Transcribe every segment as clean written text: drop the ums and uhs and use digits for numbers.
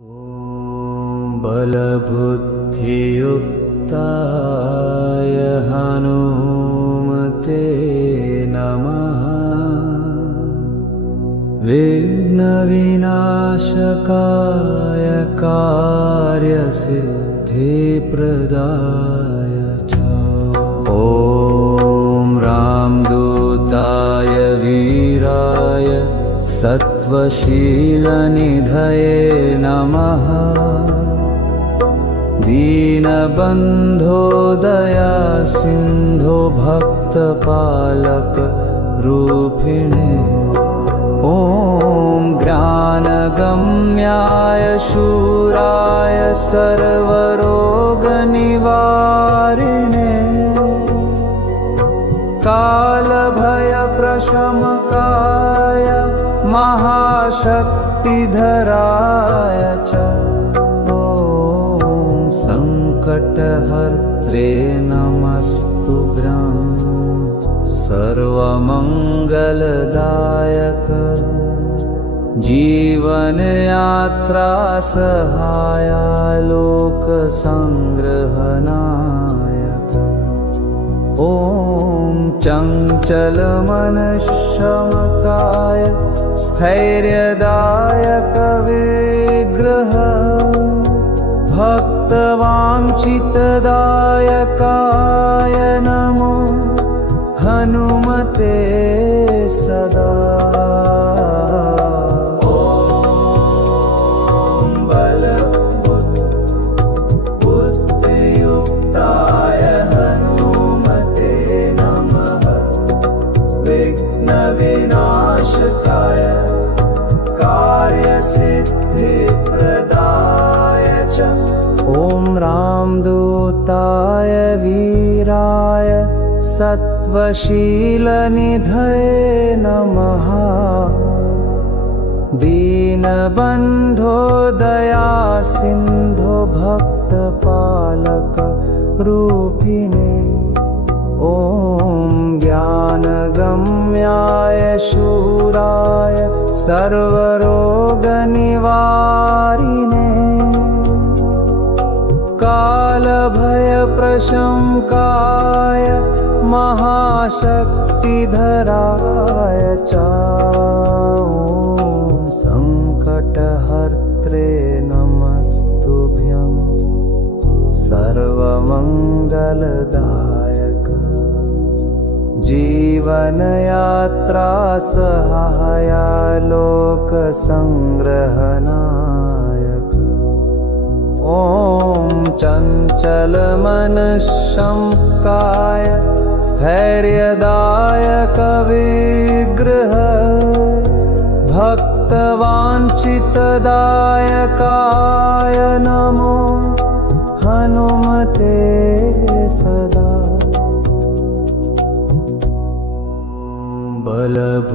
ॐ बलबुद्धियुक्ताय हनुमते नमः। विघ्नविनाशकाय कार्यसिद्धिप्रदाय च ॐ रामदूताय वीराय सत्त्वशीलनिधये नमः। दीनबन्धो दया सिन्धो भक्तपालक रूपिणे ॐ ज्ञानगम्याय शूराय सर्वरोगनिवारिणे कालभयप्रशमकाय महाशक्तिधराय च ॐ सङ्कटहर्त्रे नमस्तुभ्यं। सर्वमङ्गलदायक जीवनयात्रा सहायाय लोकसंग्रहनायक ॐ चञ्चलमनःशमकाय स्थैर्यदायक विग्रह भक्तवाञ्छितदायकाय नमो हनुमते सदा। बुद्धियुक्ताय हनुमते नमः। विघ्नविनाशकाय कार्यसिद्धिप्रदाय च ॐ रामदूताय वीराय सत्त्वशीलनिधये नमः। दीनबन्धो दया सिन्धो भक्तपालक रूपिणे ॐ ज्ञानगम्याय शूराय सर्वरोगनिवारिणे कालभयप्रशमकाय महाशक्तिधराय च ॐ सङ्कटहर्त्रे नमस्तुभ्यं। सर्वमङ्गलदायक जीवनयात्रा सहायाय लोकसंग्रहनायक ॐ चञ्चलमनःशमकाय स्थैर्यदायक विग्रह भक्तवाञ्छितदायकाय नमो हनुमते सदा। बलबुद्धियुक्ताय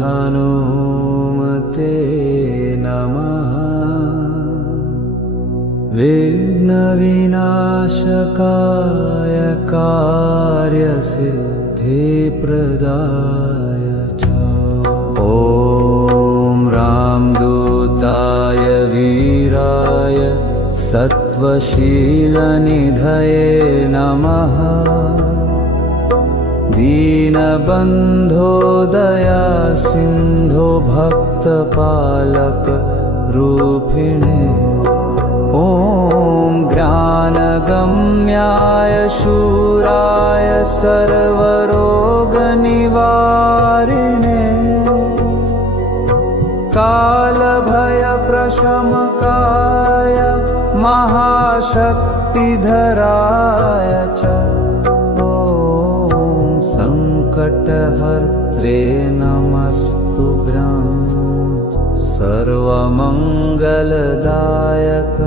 हनुमते नमः। विघ्नविनाशकाय कार्यसिद्धिप्रदाय च ॐ रामदूताय वीराय सत्त्वशीलनिधये नमः। दीनबन्धो दया सिन्धो भक्तपालक रूपिणे ॐ ज्ञानगम्याय शूराय सर्वरोगनिवारिणे कालभयप्रशमकाय महाशक्तिधराय च ॐ सङ्कटहर्त्रे नमस्तुभ्यं। सर्वमङ्गलदायक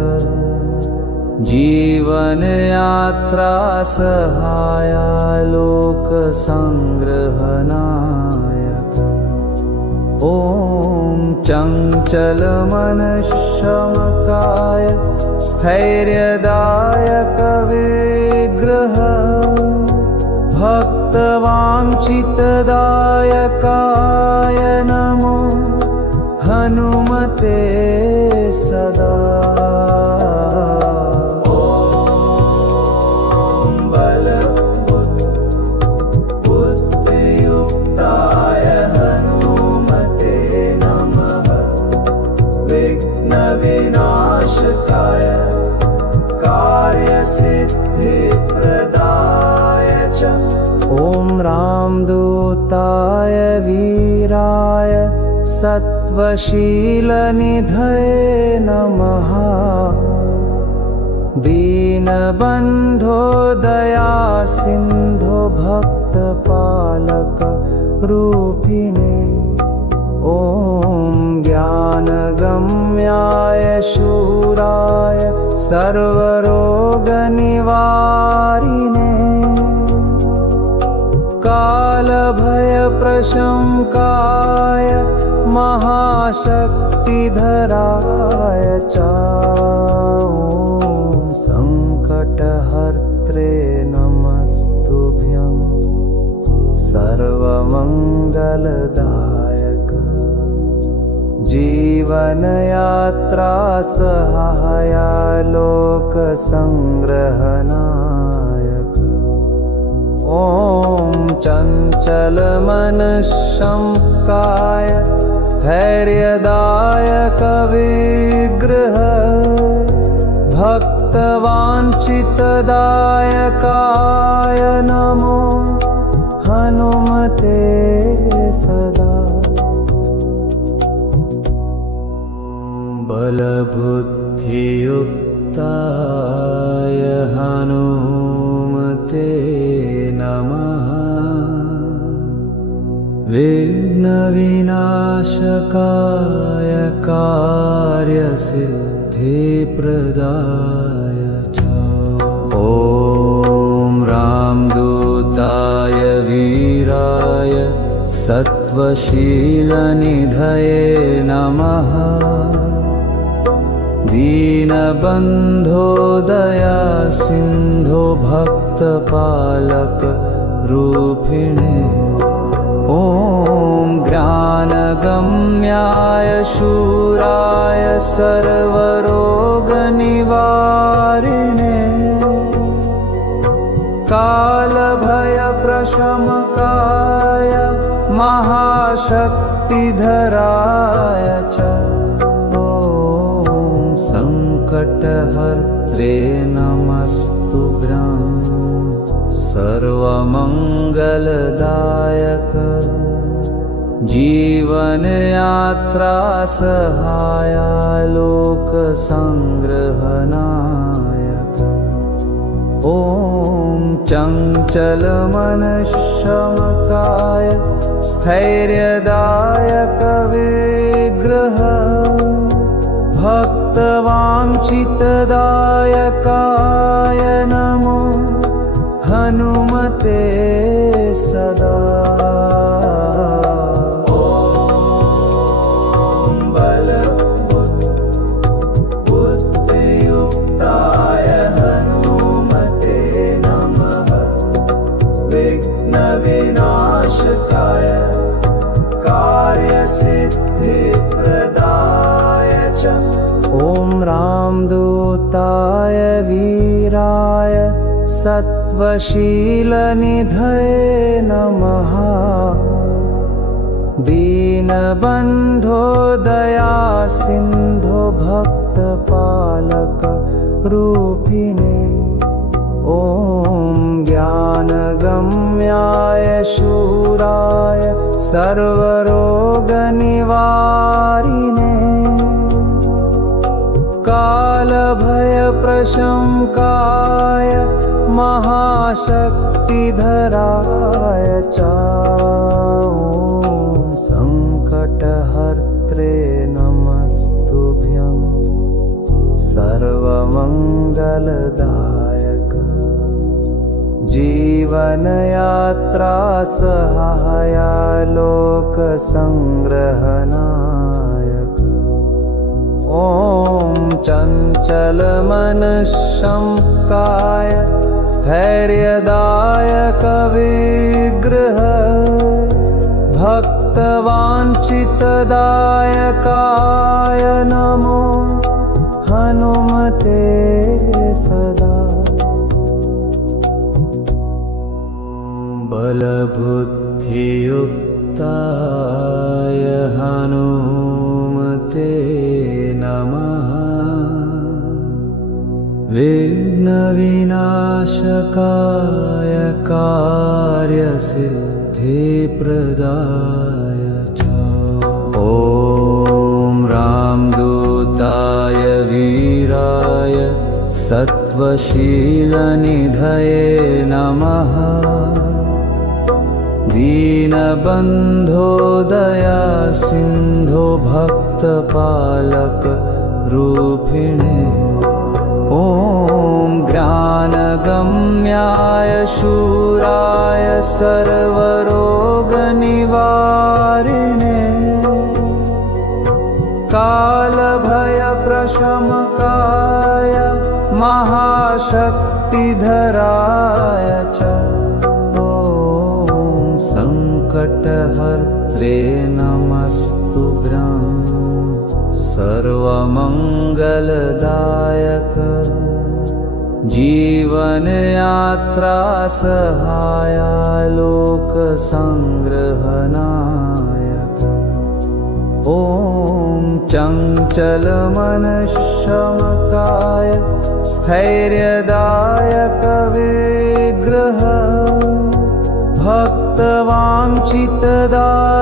जीवनयात्रा सहायाय लोकसंग्रहनायक ॐ चञ्चलमनःशमकाय स्थैर्यदायक विग्रह भक्तवाञ्छितदायकाय नमो हनुमते सदा। बुद्धियुक्ताय हनुमते नमः। विघ्नविनाशकाय कार्यसिद्धिप्रदाय च। ॐ रामदूताय वीराय सत्त्वशीलनिधये नमः। दीनबन्धो दयासिन्धो भक्तपालक रूपिणे। ॐ ज्ञानगम्याय शूराय सर्वरोगनिवारिणे। कालभयप्रशमकाय महाशक्तिधराय च। ॐ सङ्कटहर्त्रे नमस्तुभ्यं। सर्वमङ्गलदायक जीवनयात्रा सहायालोकसंग्रहनायक। ॐ चञ्चलमनःशङ्काय स्थैर्यदायक विग्रह। भक्तवाञ्छितदायकाय नमो हनुमते सदा। बलबुद्धियुक्ताय हनुमते नमः। विघ्नविनाशकाय कार्यसिद्धिप्रदाय च। ॐ रामदूताय वीराय सत्त्वशीलनिधये नमः। दीनबन्धो दयासिन्धो भक्तपालक रूपिणे। ॐ ज्ञानगम्याय शूराय सर्वरोगनिवारिणे। कालभयप्रशमकाय महाशक्तिधराय च। सङ्कटहर्त्रे नमस्तुभ्यं। सर्वमङ्गलदायक जीवनयात्रा सहायालोकसंग्रहनायक। ॐ चञ्चलमनःशमकाय स्थैर्यदायक विग्रह। भक्तवाञ्छितदायकाय नमो हनुमते सदा। ॐ बुद्धियुक्ताय हनुमते नमः। विघ्नविनाशकाय कार्यसिद्धिप्रदाय च। ॐ रामदूताय वीराय सत्त्वशीलनिधये नमः। दीनबन्धो दयासिन्धो भक्तपालक रूपिणे। ॐ ज्ञानगम्याय शूराय सर्वरोगनिवारिणे। कालभयप्रशमकाय महाशक्तिधराय च। ॐ सङ्कटहर्त्रे नमस्तुभ्यं। सर्वमङ्गलदायक जीवनयात्रा सहायालोकसंग्रहनायक। ॐ चञ्चलमनःशङ्काय स्थैर्यदायक विग्रह। भक्तवाञ्छितदायकाय सदा बलबुद्धियुक्ताय हनुमते नमः विघ्नविनाशकाय कार्यसिद्धिप्रदाय च ॐ रामदूताय वीराय सत्त्वशीलनिधये नमः दीनबन्धो दयासिन्धो भक्तपालक रूपिणे ॐ ज्ञानगम्याय शूराय सर्वरोगनिवारिणे कालभयप्रशमकाय महाशक्तिधराय च संकटहर्त्रे नमस्तुभ्यं सर्वमङ्गलदायक जीवनयात्रा सहायालोकसंग्रहनायक ॐ चञ्चलमनःशमकाय स्थैर्यदायक विग्रह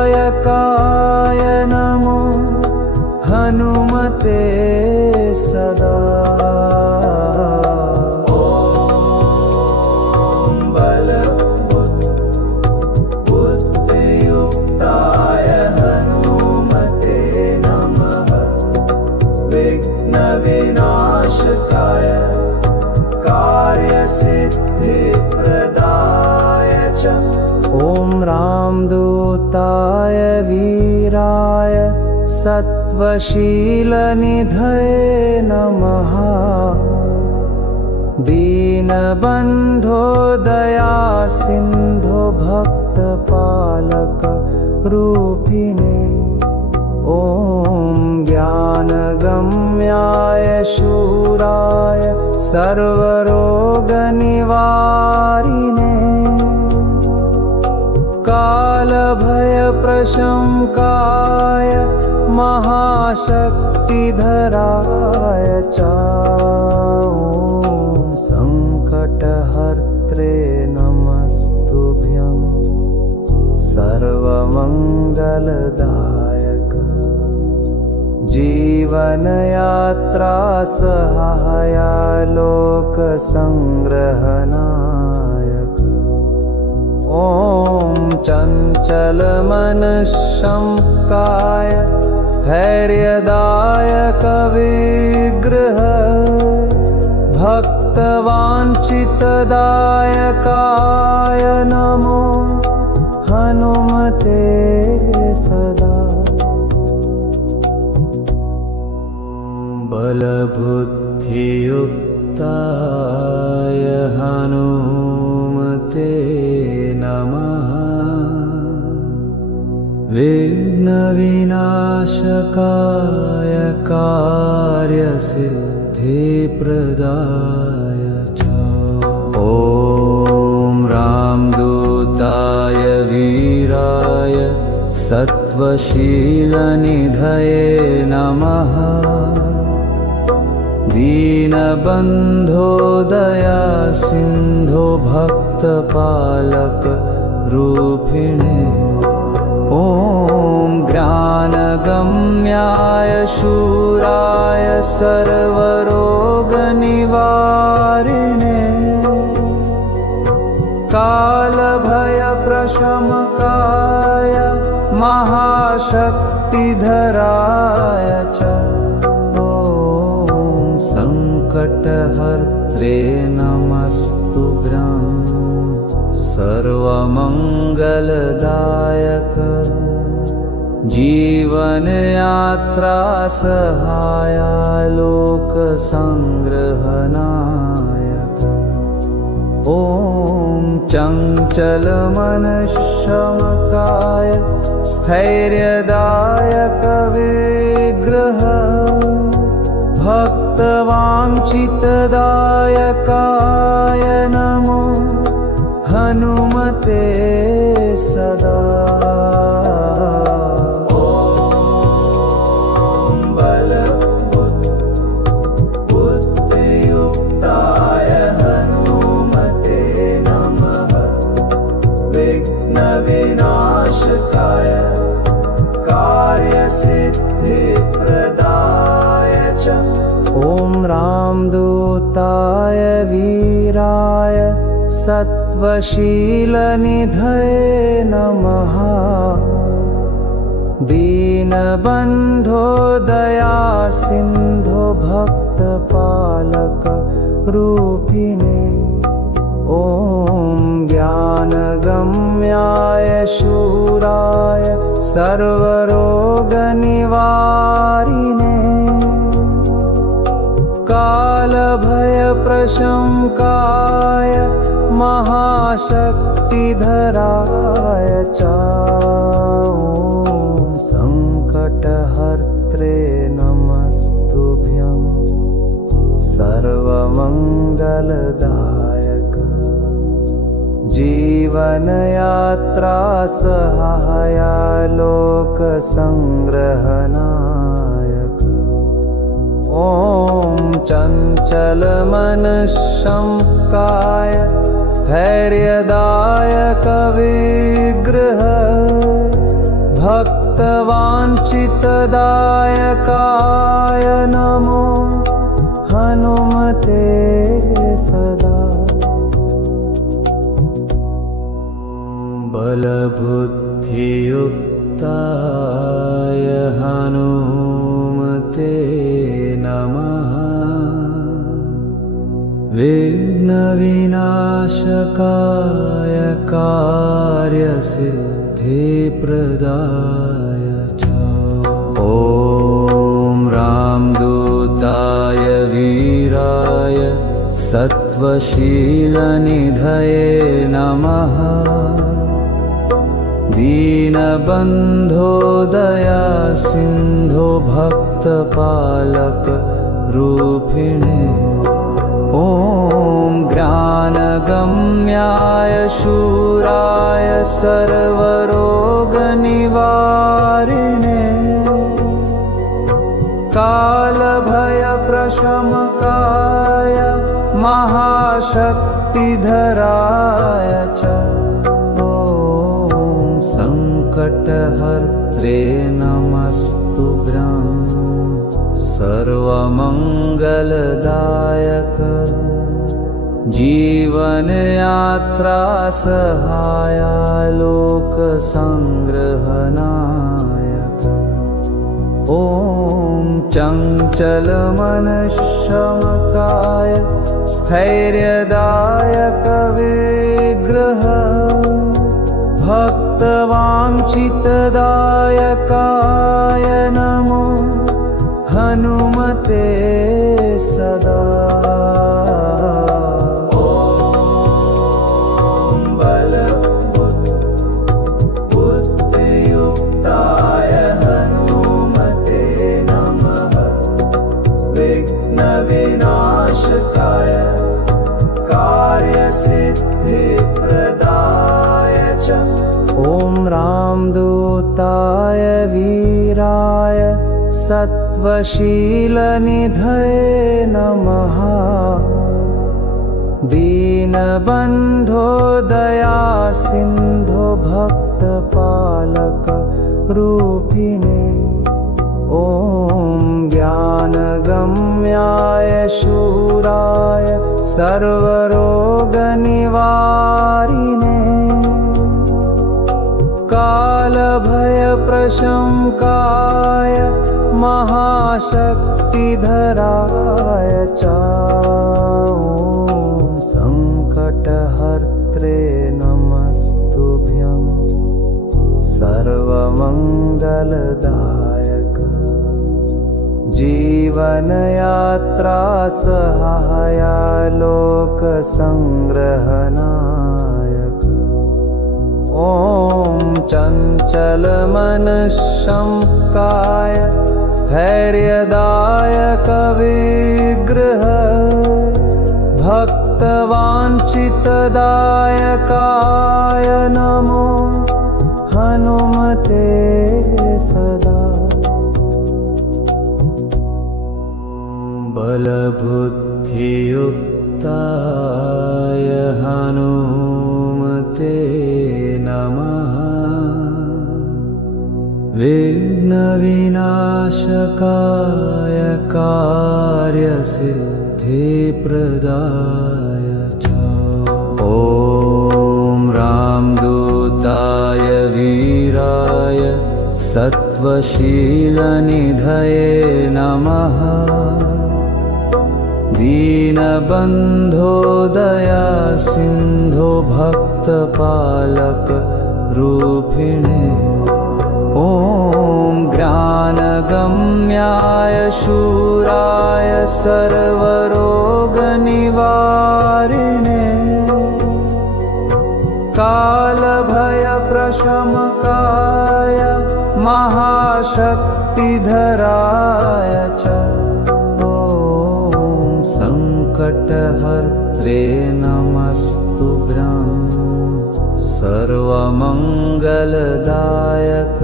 भक्तवाञ्छितदायकाय नमो हनुमते सदा ॐ बलबुद्धियुक्ताय हनुमते नमः विघ्नविनाशकाय कार्यसिद्धिप्रदाय च ॐ रामदूताय वीराय सत्त्वशीलनिधये नमः दीनबन्धो दयासिन्धो भक्तपालक रूपिणे ॐ ज्ञानगम्याय शूराय सर्वरोगनिवारिणे कालभयप्रशमकाय महाशक्तिधराय च संकटहर्त्रे नमस्तुभ्यं सर्वमङ्गलदायक जीवनयात्रा सहायालोकसंग्रहनायक ॐ चञ्चलमनःशमकाय स्थैर्यदायक विग्रह भक्तवाञ्छितदायकाय नमो हनुमते सदा बलबुद्धियुक्ताय हनुमते नमः विघ्नविनाशकाय कार्यसिद्धिप्रदाय च ॐ रामदूताय वीराय सत्त्वशीलनिधये नमः दीनबन्धो दयासिन्धो भक्तपालक रूपिणे ॐ ज्ञानगम्याय शूराय सर्वरोगनिवारिणे कालभयप्रशमकाय महाशक्तिधराय च संकटहर्त्रे नमस्तुभ्यं सर्वमङ्गलदायक जीवनयात्रा सहायालोकसंग्रहनायक ॐ चञ्चलमनःशमकाय स्थैर्यदायक विग्रह भक्तवाञ्छितदायकाय दायकाय नमो हनुमते सदा। बुद्धियुक्ताय हनुमते नमः। विघ्नविनाशकाय कार्यसिद्धिप्रदाय च। ॐ रामदूताय वीराय सत्त्वशीलनिधये नमः। दीनबन्धो दयासिन्धो भक्तपालक रूपिणे। ॐ ज्ञानगम्याय शूराय सर्वरोगनिवारिणे। कालभयप्रशमकाय महाशक्तिधराय च। सङ्कटहर्त्रे नमस्तुभ्यं सर्वमङ्गलदायक। जीवनयात्रा सहायालोकसंग्रहनायक। ॐ चञ्चलमनःशङ्काय स्थैर्यदायक विग्रह। भक्तवाञ्छितदायकाय नमो हनुमते सदा। बलबुद्धियुक्ताय हनुमते नमः। विघ्नविनाशकाय कार्यसिद्धिप्रदाय च। ॐ रामदूताय वीराय सत्त्वशीलनिधये नमः। दीनबन्धो दयासिन्धो भक्तपालक रूपिणे। ॐ ज्ञानगम्याय शूराय सर्वरोगनिवारिणे। कालभयप्रशमकाय महाशक्तिधराय च। सङ्कटहर्त्रे नमस्तुभ्यं सर्वमङ्गलदायक। जीवनयात्रा सहायालोकसंग्रहनायक। ॐ चञ्चलमनःशमकाय स्थैर्यदायक विग्रह। भक्तवाञ्छितदायकाय नमो हनुमते सदा। ॐ बुद्धियुक्ताय हनुमते नमः। विघ्नविनाशकाय कार्यसिद्धिप्रदाय च। ॐ रामदूताय वीराय सत्त्वशीलनिधये नमः। दीनबन्धो दयासिन्धो भक्तपालक रूपिणे। ॐ ज्ञानगम्याय शूराय सर्वरोगनिवारिणे। कालभयप्रशमकाय महाशक्तिधराय च। सङ्कटहर्त्रे नमस्तुभ्यं सर्वमङ्गलदायक। जीवनयात्रा सहायालोकसंग्रहनायक। ॐ चञ्चलमनःशङ्काय स्थैर्यदायक विग्रह। भक्त भक्तवाञ्छितदायकाय नमो हनुमते सदा। बलबुद्धियुक्ताय हनुमते नमः। विघ्नविनाशकाय कार्यसिद्धिप्रदाय च। ॐ रामदूताय वीराय सत्त्वशीलनिधये नमः। दीनबन्धो दयासिन्धो भक्तपालक रूपिणे। ॐ ज्ञानगम्याय शूराय सर्वरोगनिवारिणे। कालभयप्रशमकाय महाशक्तिधराय च। संकटहर्त्रे नमस्तुभ्यं। सर्वमङ्गलदायक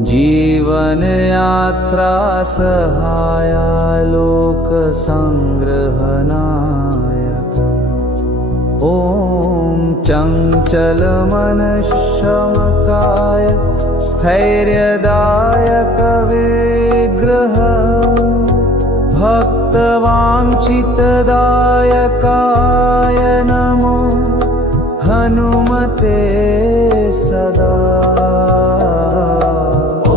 जीवनयात्रा सहाया लोकसंग्रहनायक। ॐ चञ्चलमनःशमकाय स्थैर्यदायक विग्रह। भक्तवाञ्छितदायकाय नमो हनुमते सदा। ॐ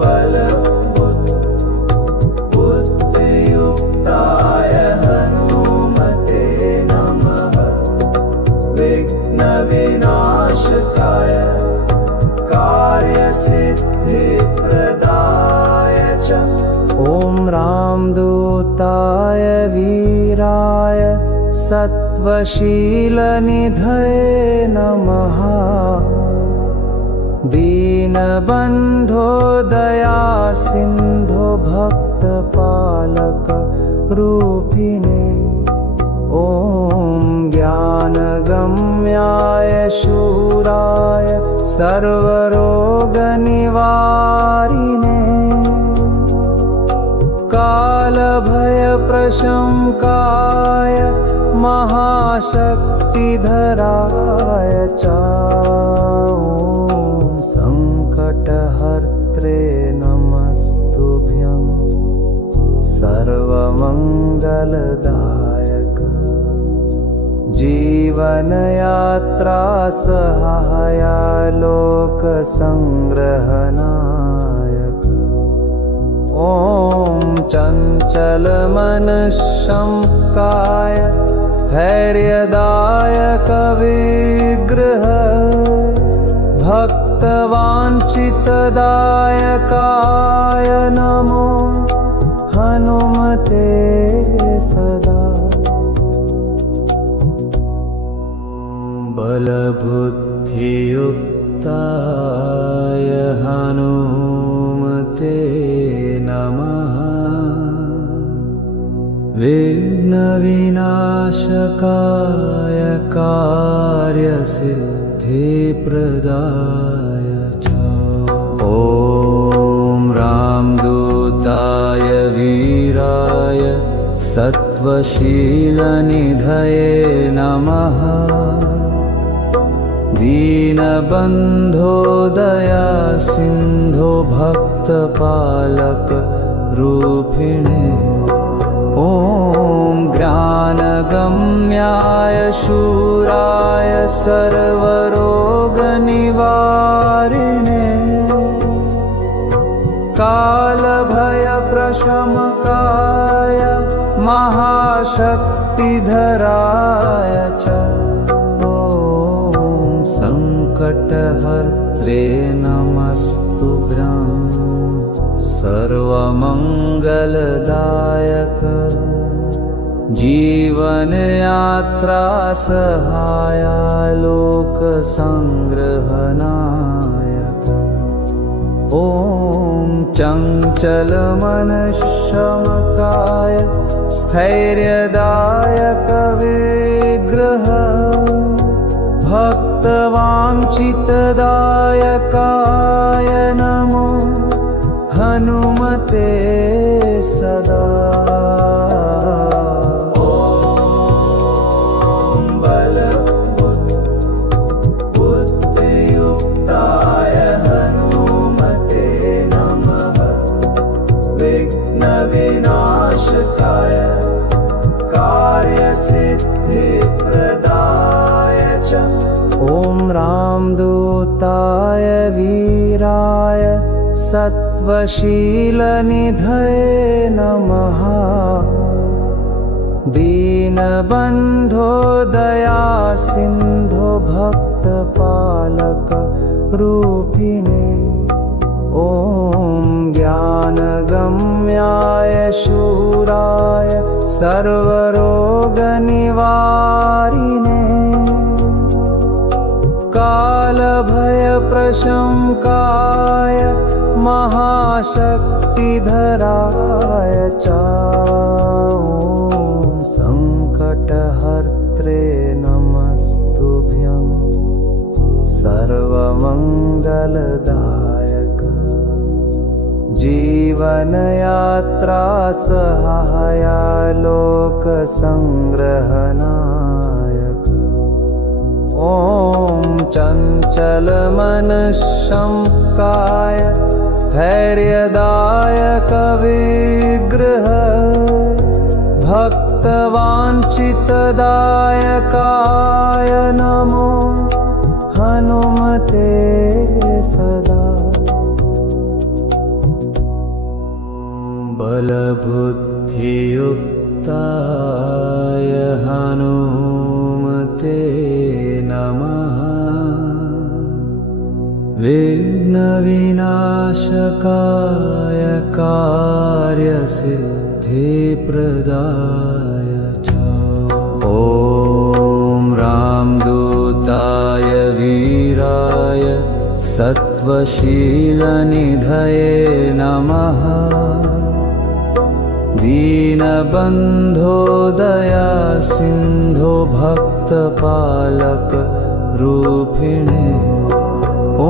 बलबुद्धियुक्ताय हनुमते नमः। विघ्नविनाशकाय कार्यसिद्धिप्रदाय च। ॐ रामदूताय वीराय सत्त्वशीलनिधये नमः। दीनबन्धो दयासिन्धो भक्तपालक रूपिणे। ॐ ज्ञानगम्याय शूराय सर्वरोगनिवारिणे। कालभयप्रशमकाय महाशक्तिधराय च। संकटहर्त्रे नमस्तुभ्यं। सर्वमङ्गलदायक जीवनयात्रा सहाया लोकसंग्रहनायक। ॐ चञ्चलमनःशमकाय स्थैर्यदायक विग्रह। भक्तवाञ्छितदायकाय नमो हनुमते सदा। बलबुद्धियुक्ताय हनुमते नमः। विघ्नविनाशकाय कार्यसिद्धिप्रदाय च। ॐ रामदूताय वीराय सत्त्वशीलनिधये नमः। दीनबन्धो दयासिन्धो भक्तपालक रूपिणे। ॐ ज्ञानगम्याय शूराय सर्वरोगनिवारिणे। कालभयप्रशमकाय महाशक्तिधराय च। संकटहर्त्रे नमस्तुभ्यं। सर्वमङ्गलदायक जीवनयात्रा सहाया लोकसंग्रहनायक। ॐ ॐ चञ्चलमनःशमकाय स्थैर्यदायक विग्रह भक्तवाञ्छितदायकाय नमो हनुमते सदा। विनाशकाय कार्यसिद्धिप्रदाय च ॐ रामदूताय वीराय सत्त्वशीलनिधये नमः। दीनबन्धो दयासिन्धो भक्तपालक रूपिणे ॐ ज्ञानगम्याय शूराय सर्वरोगनिवारिणे कालभयप्रशमकाय महाशक्तिधराय च ॐ सङ्कटहर्त्रे नमस्तुभ्यं सर्वमङ्गलदायक जीवनयात्रा सहायालोकसंग्रहनायक ॐ चञ्चलमनःशमकाय स्थैर्यदायक विग्रह भक्तवाञ्छितदायकाय नमो हनुमते सदा। बलबुद्धियुक्ताय हनुमते नमः। विघ्नविनाशकाय कार्यसिद्धिप्रदाय च ॐ रामदूताय वीराय सत्त्वशीलनिधये नमः। दीनबन्धो दयासिन्धो भक्तपालक रूपिणे ॐ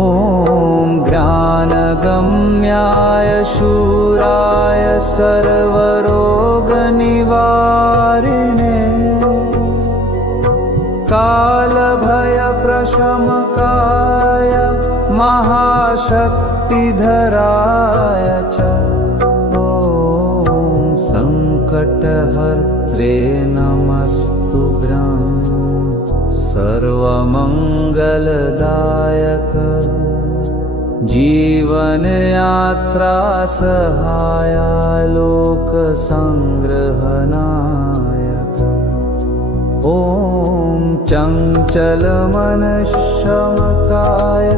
ज्ञानगम्याय शूराय सर्वरोगनिवारिणे कालभयप्रशमकाय महाशक्तिधराय च सङ्कटहर्त्रे नमस्तुभ्यं सर्वमङ्गलदायक जीवनयात्रा सहायालोकसंग्रहनायक ॐ चञ्चलमनःशमकाय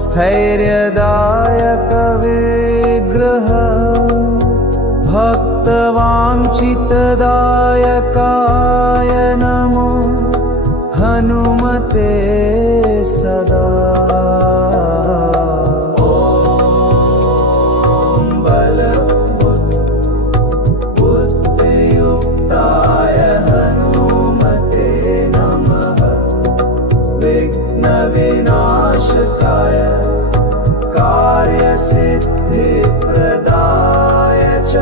स्थैर्यदायक विग्रह भक्तवाञ्छितदायकाय नमो हनुमते सदा। बुद्धियुक्ताय हनुमते नमः। विघ्नविनाशकाय कार्यसिद्धिप्रदाय च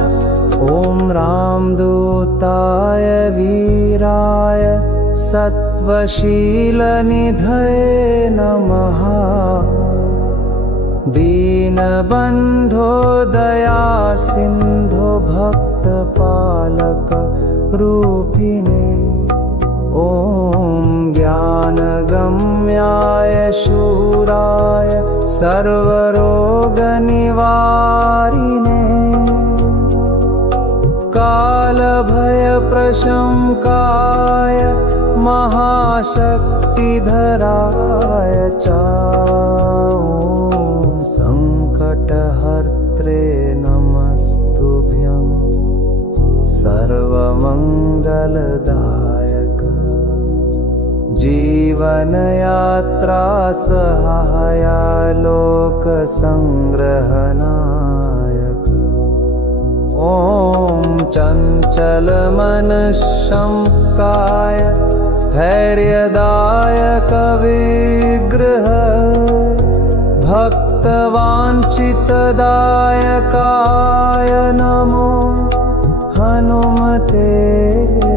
ॐ रामदूताय वीराय सत्त्वशीलनिधये नमः। दीनबन्धो दयासिन्धो भक्तपालक रूपिणे ॐ ज्ञानगम्याय शूराय सर्वरोगनिवारिणे कालभयप्रशमकाय महाशक्तिधराय च सङ्कटहर्त्रे नमस्तुभ्यं सर्वमङ्गलदायक जीवनयात्रा सहायालोकसंग्रहनायक। ॐ चञ्चलमनःशङ्काय स्थैर्यदायक विग्रह भक्तवाञ्छितदायकाय नमो हनुमते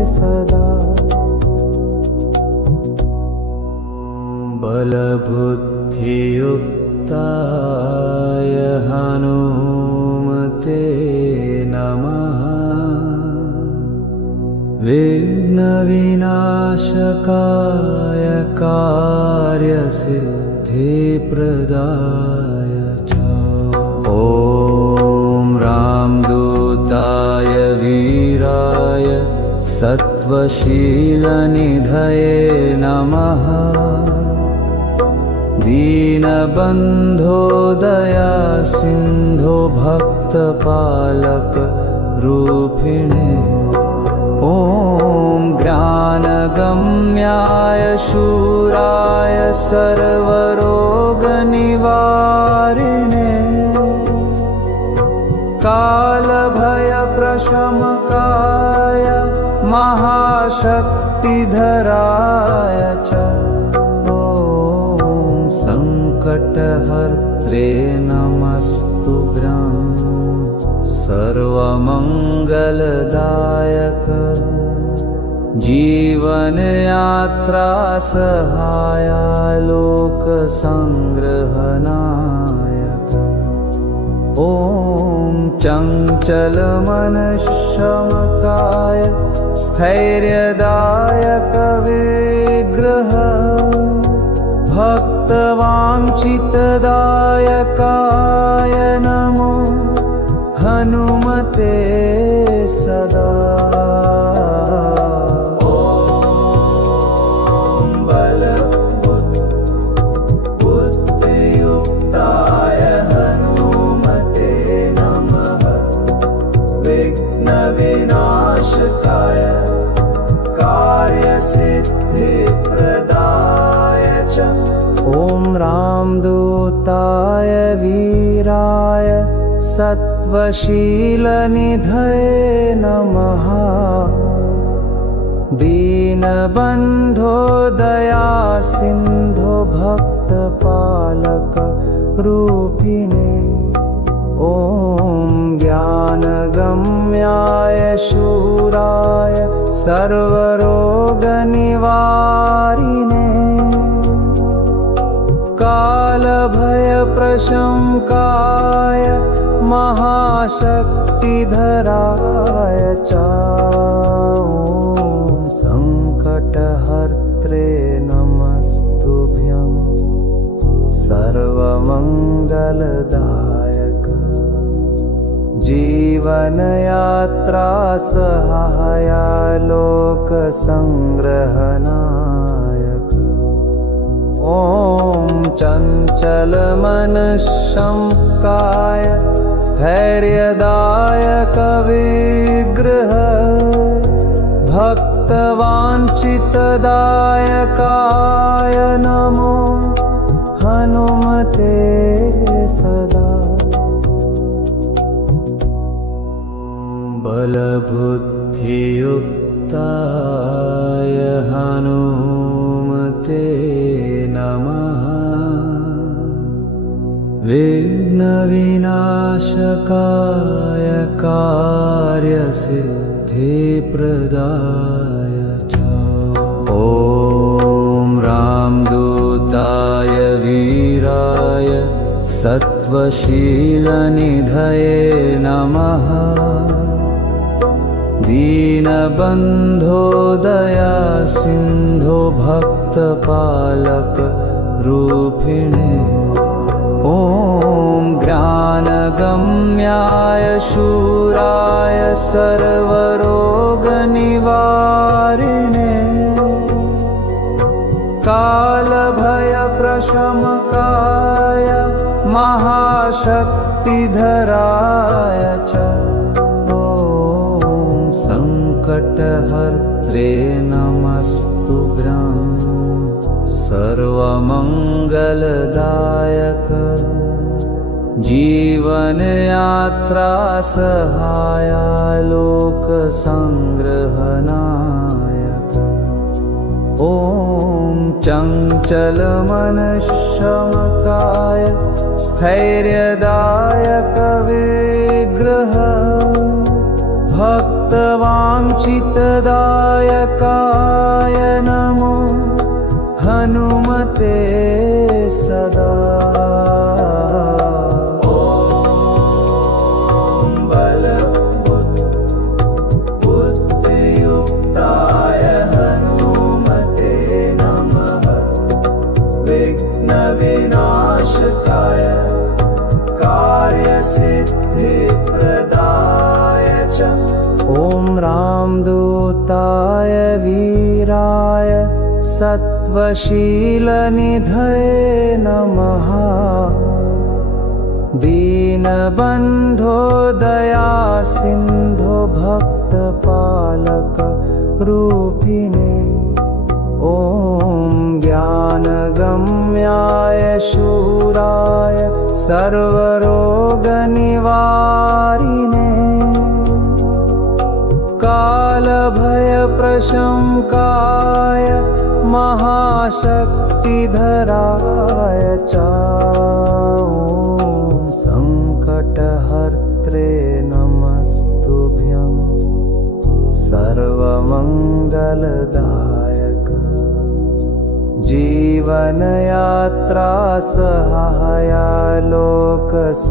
सदा। बलबुद्धियुक्ताय हनुमते नमः। विघ्नविनाशकाय कार्यसिद्धिप्रदाय च। ॐ रामदूताय वीराय सत्त्वशीलनिधये नमः। दीनबन्धो दया सिन्धो भक्तपालक रूपिणे। ॐ ज्ञानगम्याय शूराय सर्वरोगनिवारिणे। कालभयप्रशमकाय महाशक्तिधराय च। संकटहर्त्रे नमस्तुभ्यं सर्वमङ्गलदायक। जीवनयात्रा सहायालोकसंग्रहनायक। ॐ चञ्चलमनःशमकाय स्थैर्यदायक विग्रह भक्तवाञ्छितदायकाय नमो हनुमते सदा। ॐ बलबुद्धियुक्ताय हनुमते नमः। विघ्नविनाशकाय कार्यसिद्धिप्रदाय च। ॐ रामदूताय वीराय सत्त्वशीलनिधये नमः। दीनबन्धो दया सिन्धो भक्तपालक रूपिणे। ॐ ज्ञानगम्याय शूराय सर्वरोगनिवारिणे। कालभयप्रशमकाय महाशक्तिधराय च। संकटहर्त्रे नमस्तुभ्यं सर्वमङ्गलदायक। जीवनयात्रा सहायालोकसंग्रहनायक। ॐ चञ्चलमनःशङ्काय स्थैर्यदायक विग्रह भक्तवाञ्छितदायकाय नमो हनुमते सदा। बलबुद्धियुक्ताय हनुमते नमः। विघ्नविनाशकाय कार्यसिद्धिप्रदाय च। ॐ रामदूताय वीराय सत्त्वशीलनिधये नमः। दीनबन्धो दया सिन्धो भक्तपालक रूपिणे। ॐ ज्ञानगम्याय शूराय सर्वरोगनिवारिणे। कालभयप्रशमकाय महाशक्तिधराय च। ॐ सङ्कटहर्त्रे नमस्तुभ्यं सर्वमङ्गलदायक जीवनयात्रा सहायाय लोकसंग्रहणायक ॐ चञ्चलमनश्शमकाय स्थैर्यदायक विग्रह भक्तवाञ्छितदायकाय नमो हनुमते सदा बुद्धियुक्ताय हनुमते नमः विघ्नविनाशकाय कार्यसिद्धिप्रदाय च ॐ रामदूताय वीराय सत्त्वशीलनिधये नमः दीनबन्धो दयासिन्धो भक्तपालक रूपिणे ॐ ज्ञानगम्याय शूराय सर्वरोगनिवारिणे कालभयप्रशमकाय महाशक्तिधराय च ॐ सङ्कटहर्त्रे नमस्तुभ्यं सर्वमङ्गलदायक जीवनयात्रा सहायाय लोकसंग्रहणायक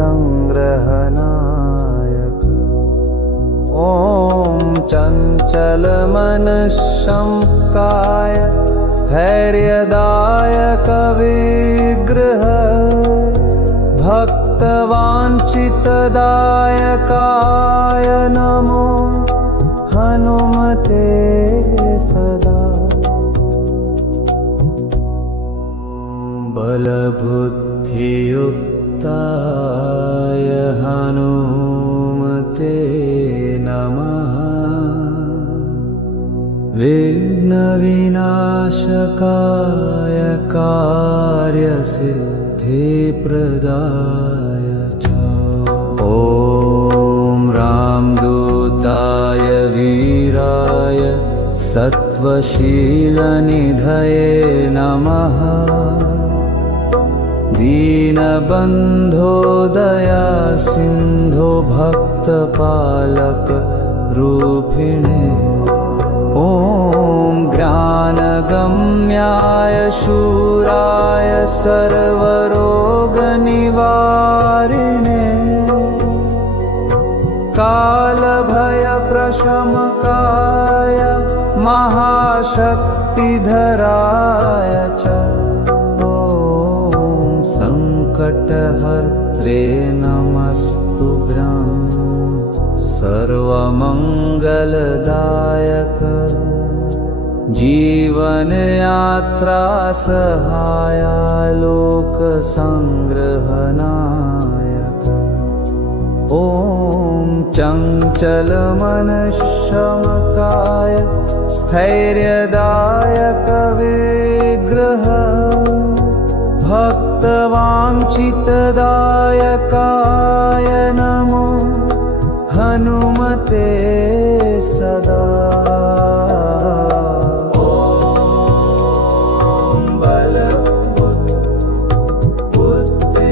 ॐ चञ्चलमनश्शमकाय स्थैर्यदायक विग्रह भक्तवाञ्छितदायकाय नमो हनुमते सदा बलबुद्धियुक्ताय हनुमते नमः विघ्नविनाशकाय कार्यसिद्धिप्रदाय च ॐ रामदूताय वीराय सत्त्वशीलनिधये नमः दीनबन्धो दयासिन्धो भक्तपालक रूपिणे ॐ ज्ञानगम्याय शूराय सर्वरोगनिवारिणे कालभयप्रशमकाय महाशक्तिधराय च ॐ सङ्कटहर्त्रे नमस्तुभ्यं सर्वमङ्गलदायक जीवनयात्रा सहायाय लोकसंग्रहणायक ॐ चञ्चलमनश्शमकाय स्थैर्यदायक विग्रह भक्तवाञ्छितदायकाय नमो हनुमते सदा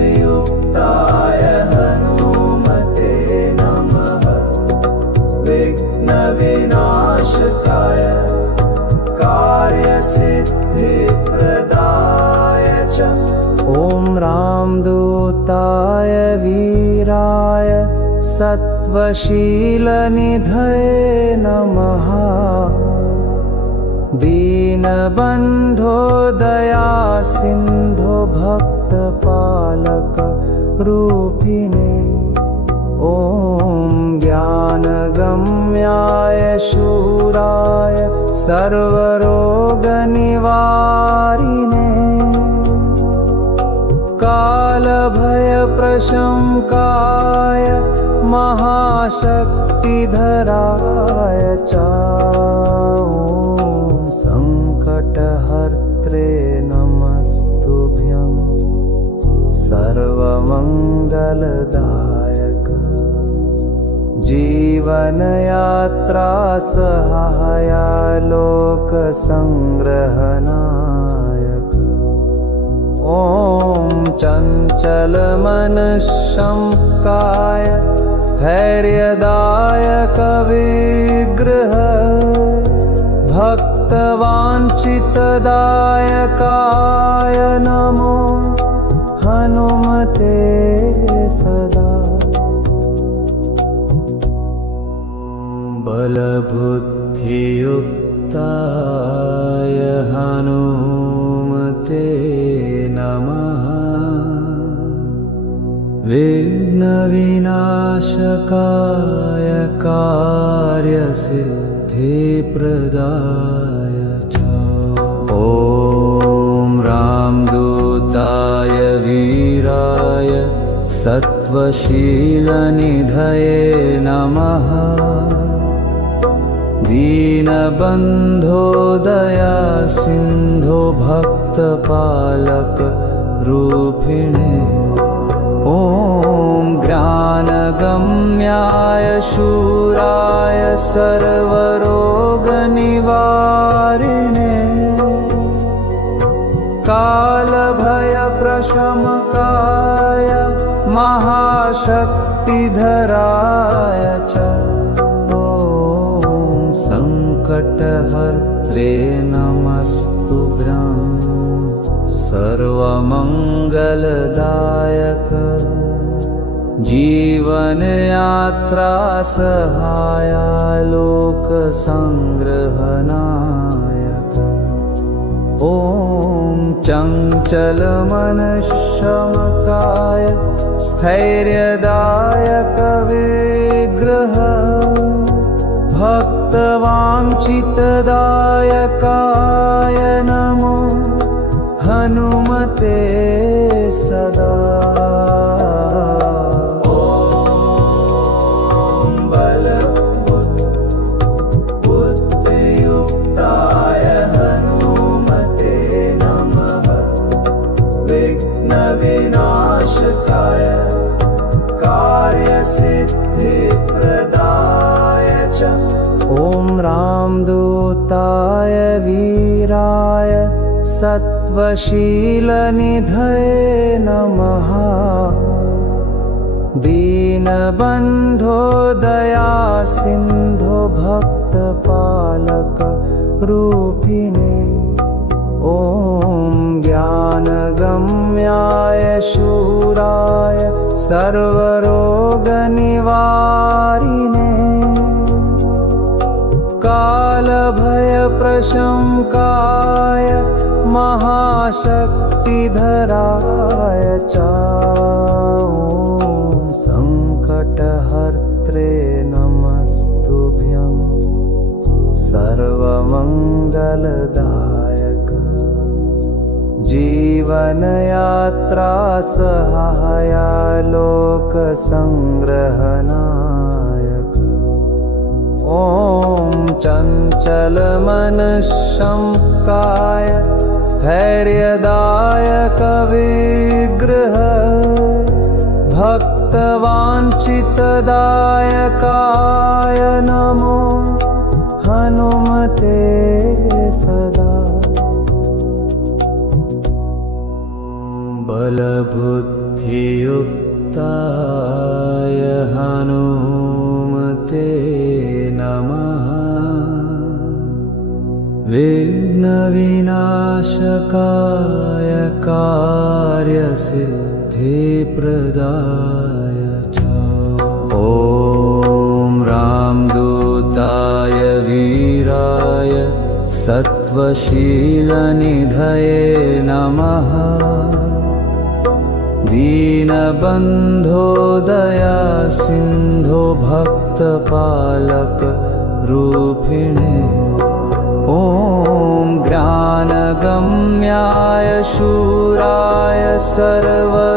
बुद्धियुक्ताय हनुमते नमः विघ्नविनाशकाय कार्यसिद्धिप्रदाय च ॐ रामदूताय वीराय सत्त्वशीलनिधये नमः दीनबन्धो दयासिन्धो भक्तपालक रूपिणे ॐ ज्ञानगम्याय शूराय सर्वरोगनिवारिणे कालभयप्रशमकाय महा महाशक्तिधराय च ॐ सङ्कटहर्त्रे नमस्तुभ्यं सर्वमङ्गलदायक जीवनयात्रा सहायालोकसंग्रहनायक ॐ चञ्चलमनस्सं काय स्थैर्यदायक विग्रह भक्तवाञ्छितदायकाय नमो हनुमते सदा बलबुद्धियुक्ताय हनुमते नमः विघ्नविनाशकाय कार्यसिद्धिप्रदाय च ॐ रामदूताय वीराय सत्त्वशीलनिधये नमः दीनबन्धो दयासिन्धो भक्तपालक रूपिणे ॐ ज्ञानगम्याय शूराय सर्वरोगनिवारिणे कालभयप्रशमकाय महाशक्तिधराय च सङ्कटहर्त्रे नमस्तुभ्यं सर्वमङ्गलदायक जीवनयात्रा सहायालोकसंग्रहनायक ॐ चञ्चलमनस्समकाय स्थैर्यदायक विग्रह भक्तवाञ्छितदायकाय नमो हनुमते सदा ॐ बलबुद्धियुक्ताय हनुमते नमः विघ्नविनाशकाय कार्यसिद्धिप्रदाय च ॐ रामदूताय वीराय सत्त्वशीलनिधये नमः दीनबन्धो दयासिन्धो भक्तपालक रूपिणे ॐ ज्ञानगम्याय शूराय सर्वरोगनिवारिणे कालभयप्रशमकाय महाशक्तिधराय च ॐ सङ्कटहर्त्रे नमस्तुभ्यं सर्वमङ्गलदायक जीवनयात्रा सहायालोकसंग्रहनायक ॐ चञ्चलमनस्सं काय स्थैर्यदायक विग्रह भक्तवाञ्छितदायकाय नमो हनुमते सदा बलबुद्धियुक्ताय हनुमते नमः विघ्नविनाशकाय कार्यसिद्धिप्रदाय च ॐ रामदूताय वीराय सत्त्वशीलनिधये नमः दीनबन्धो दयासिन्धो भक्तपालक रूपिणे ॐ ज्ञानगम्याय शूराय सर्वरोगनिवारिणे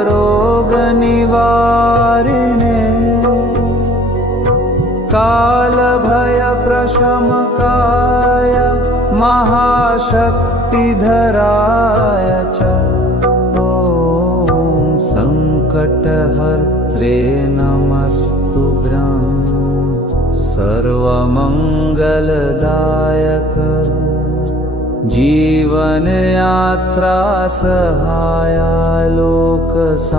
कालभयप्रशमकाय महाशक्तिधराय च सङ्कटहर्त्रे नमस्तुभ्यं सर्वमङ्गलदायक जीवनयात्रा सहायाय लोकसंग्रहनायक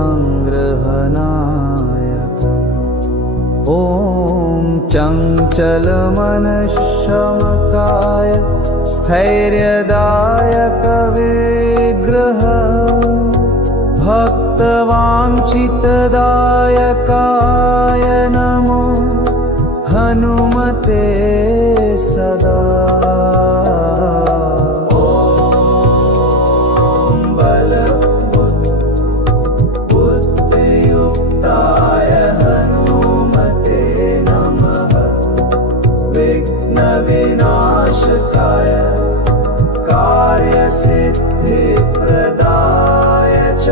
ॐ चञ्चलमनःशमकाय स्थैर्यदायक विग्रह भक्तवाञ्छितदायकाय नमो हनुमते सदा बुद्धियुक्ताय हनुमते नमः विघ्नविनाशकाय कार्यसिद्धिप्रदाय च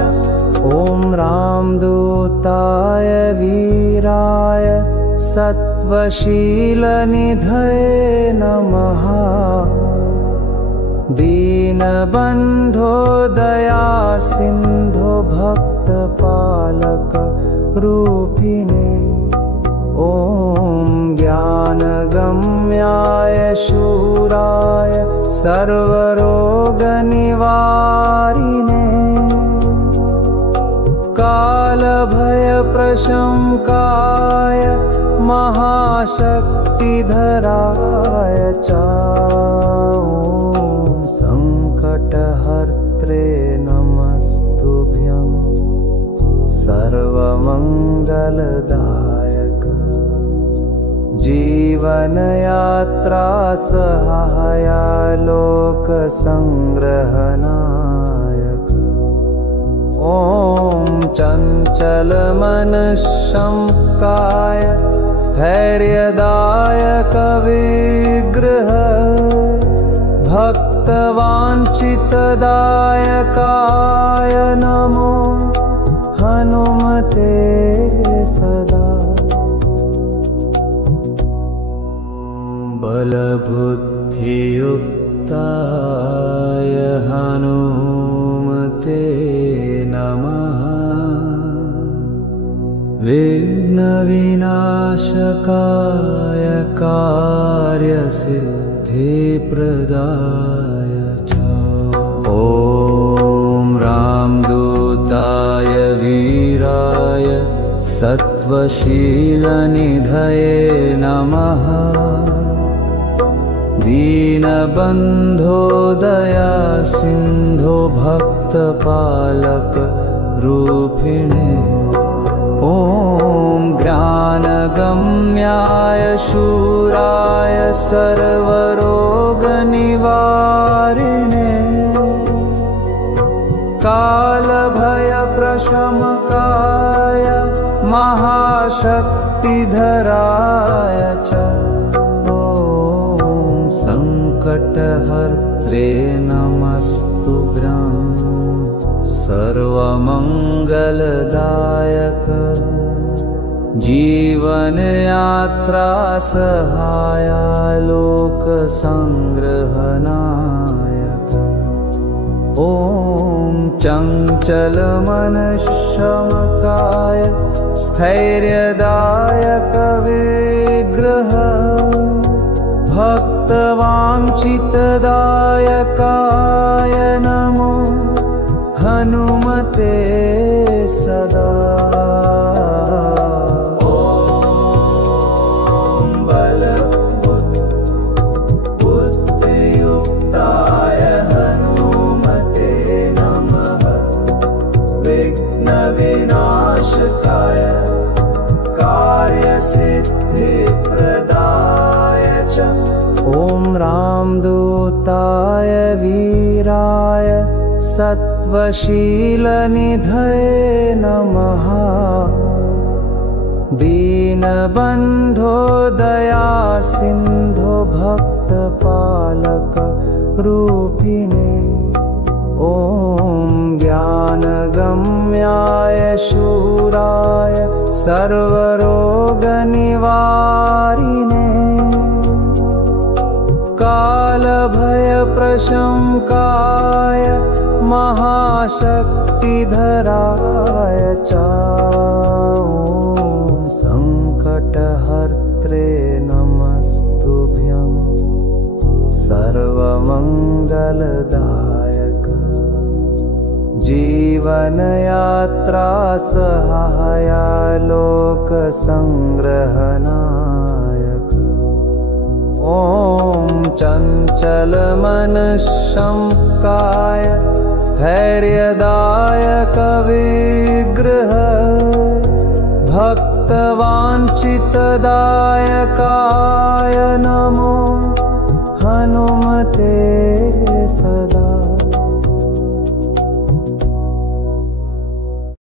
ॐ रामदूताय वीराय सत्त्वशीलनिधये नमः दीनबन्धो दयासिन्धो भक्तपालक रूपिणे ॐ ज्ञानगम्याय शूराय सर्वरोगनिवारिणे कालभयप्रशमकाय महाशक्तिधराय च सङ्कटहर्त्रे नमस्तुभ्यं सर्वमङ्गलदायक जीवनयात्रा सहायाय लोकसंग्रहनायक ॐ चञ्चलमनःशमकाय स्थैर्यदायक विग्रह भक्तवाञ्छितदायकाय नमो हनुमते सदा बलबुद्धियुक्ताय हनुमते नमः विघ्नविनाशकाय कार्यसिद्धिप्रदाय च ॐ रामदूताय वीराय सत्त्वशीलनिधये नमः दीनबन्धो दयासिन्धो भक्तपालक रूपिणे ॐ ज्ञानगम्याय शूराय सर्वरोगनिवारिणे कालभयप्रशमकाय महाशक्तिधराय च सङ्कटहर्त्रे नमस्तुभ्यं सर्वमङ्गलदायक जीवनयात्रा सहायाय लोकसंग्रहनायक ॐ चञ्चलमनःशमकाय स्थैर्यदायक विग्रह भक्तवाञ्छितदायकाय नमो हनुमते सदा ॐ बलबुद्धियुक्ताय हनुमते नमः विघ्नविनाशकाय कार्यसिद्धिप्रदाय च ॐ रामदूताय वीराय सत्त्वशीलनिधये नमः दीनबन्धो दयासिन्धो भक्तपालक रूपिणे ॐ ज्ञानगम्याय शूराय सर्वरोगनिवारिणे शङ्काय महाशक्तिधराय च ॐ सङ्कटहर्त्रे नमस्तुभ्यं सर्वमङ्गलदायक जीवनयात्रा सहायालोकसंग्रहनायक ॐ चञ्चलमनःशङ्काय स्थैर्यदायक विग्रह भक्तवाञ्छितदायकाय नमो